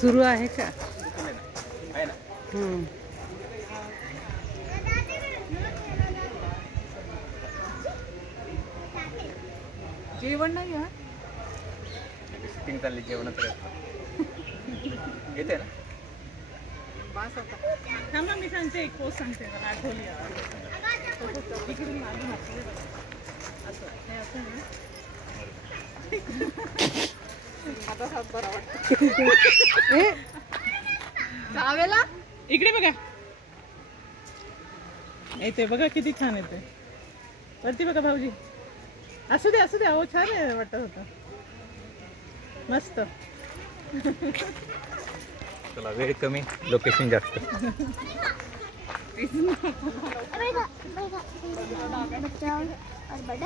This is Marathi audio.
सुरू आहे का? जेवण नाही आहे. सिटिंग चालली जेवणाचं येते ना. बस आता थांबा, मी सांगते. एक पोस्ट सांगते मला आठवली. इकडून मागे मागते असं हे असं ना. आता हात बरा वाटतं. जावेला इकडे बघा. येते बघा किती छान येते. वरती बघा भाऊजी. असू दे असू दे. अहो छान आहे वाटत होतं. मस्त. चला वेळ कमी लोकेशन जास्त. और बड़ा